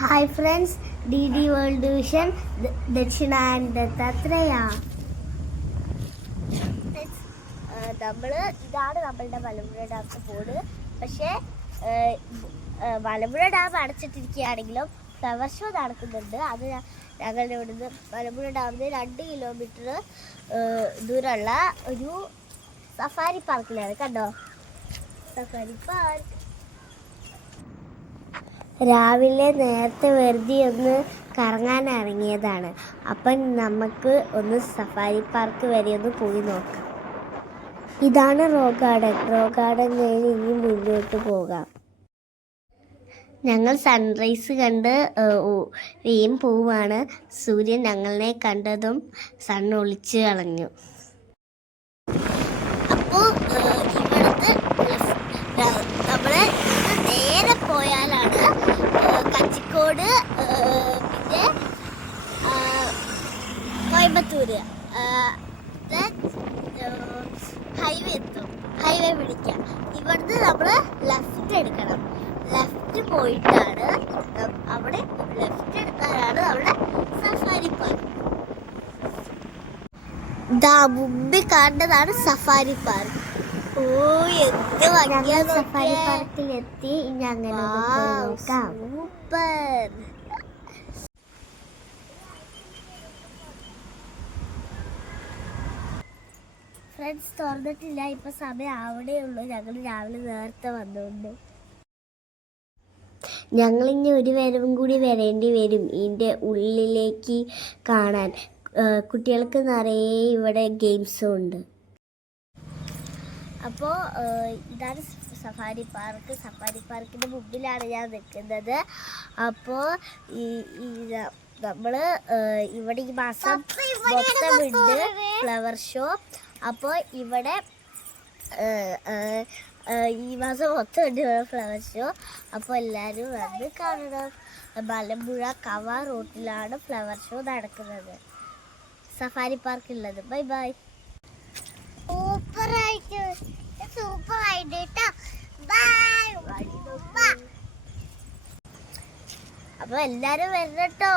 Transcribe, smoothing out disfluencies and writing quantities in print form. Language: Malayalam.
Hi friends, DD world division ദക്ഷിണ ആൻഡ് ദത്താത്രേയ. ഇതാണ് നമ്മളുടെ മലമ്പുഴ ഡാമിൻ്റെ ബോർഡ്. പക്ഷേ മലമ്പുഴ ഡാം അടച്ചിട്ടിരിക്കുകയാണെങ്കിലും ഫ്ലവർ ഷോ നടക്കുന്നുണ്ട്. അത് ഞങ്ങളുടെ ഇവിടുന്ന് മലമ്പുഴ ഡാമിന് 2 കിലോമീറ്റർ ദൂരമുള്ള ഒരു സഫാരി പാർക്കിലാണ്. കണ്ടോ, സഫാരി പാർക്ക്. രാവിലെ നേരത്തെ വെറുതെ ഒന്ന് കറങ്ങാൻ ഇറങ്ങിയതാണ്. അപ്പം നമുക്ക് ഒന്ന് സഫാരി പാർക്ക് വരെ ഒന്ന് പോയി നോക്കാം. ഇതാണ് റോക്ക് ഗാർഡൻ കഴിഞ്ഞ് ഇനി മുന്നോട്ട് പോകാം. ഞങ്ങൾ സൺറൈസ് കണ്ട് വേഗം പോവാണ്. സൂര്യൻ ഞങ്ങളെ കണ്ടതും സൺ ഒളിച്ച് കളഞ്ഞു. അപ്പോൾ ഇവിടുന്ന് നമ്മൾ നേരെ പോയാലാണ് കച്ചിക്കോട്, പിന്നെ കോയമ്പത്തൂര് ഹൈവേ എത്തും. ഹൈവേ പിടിക്കാം. ഇവിടുന്ന് നമ്മൾ ലെഫ്റ്റ് എടുക്കണം. ലെഫ്റ്റ് പോയിട്ടാണ് അവിടെ ലെഫ്റ്റ് എടുത്താലാണ് അവിടെ സഫാരി പാർക്ക്. മുമ്പിൽ കാണുന്നതാണ് സഫാരി പാർക്ക്. ഓ, എന്ത് ഭംഗിയാ! സഫാരി പാർക്കിലെത്തി. ഇനി അങ്ങനെ സൂപ്പർ. ഫ്രണ്ട്സ്, തുറന്നിട്ടില്ല. ഇപ്പൊ സമയം ആവണേ ഉള്ളൂ. ഞങ്ങൾ രാവിലെ നേരത്തെ വന്നുകൊണ്ട് ഞങ്ങളിനി ഒരു വരവും കൂടി വരേണ്ടി വരും ഇതിൻ്റെ ഉള്ളിലേക്ക് കാണാൻ. കുട്ടികൾക്ക് നിറയെ ഇവിടെ ഗെയിംസും ഉണ്ട്. അപ്പോൾ ഇതാണ് സഫാരി പാർക്ക്. സഫാരി പാർക്കിൻ്റെ മുമ്പിലാണ് ഞാൻ നിൽക്കുന്നത്. അപ്പോൾ നമ്മൾ ഇവിടെ ഈ മാസം മൊത്തമുണ്ട് ഫ്ലവർ ഷോ. അപ്പോൾ ഇവിടെ ഈ മാസം മൊത്തമുണ്ട് ഫ്ലവർ ഷോ. അപ്പോൾ എല്ലാവരും വന്ന് കാണണം. മലമ്പുഴ കവ റോട്ടിലാണ് ഫ്ലവർ ഷോ നടക്കുന്നത്. സഫാരി പാർക്ക് ഉള്ളത്. Bye bye. സൂപ്പറായിട്ട് കേട്ടോ. ബൈ. അപ്പോൾ എല്ലാവരും വരണം കേട്ടോ.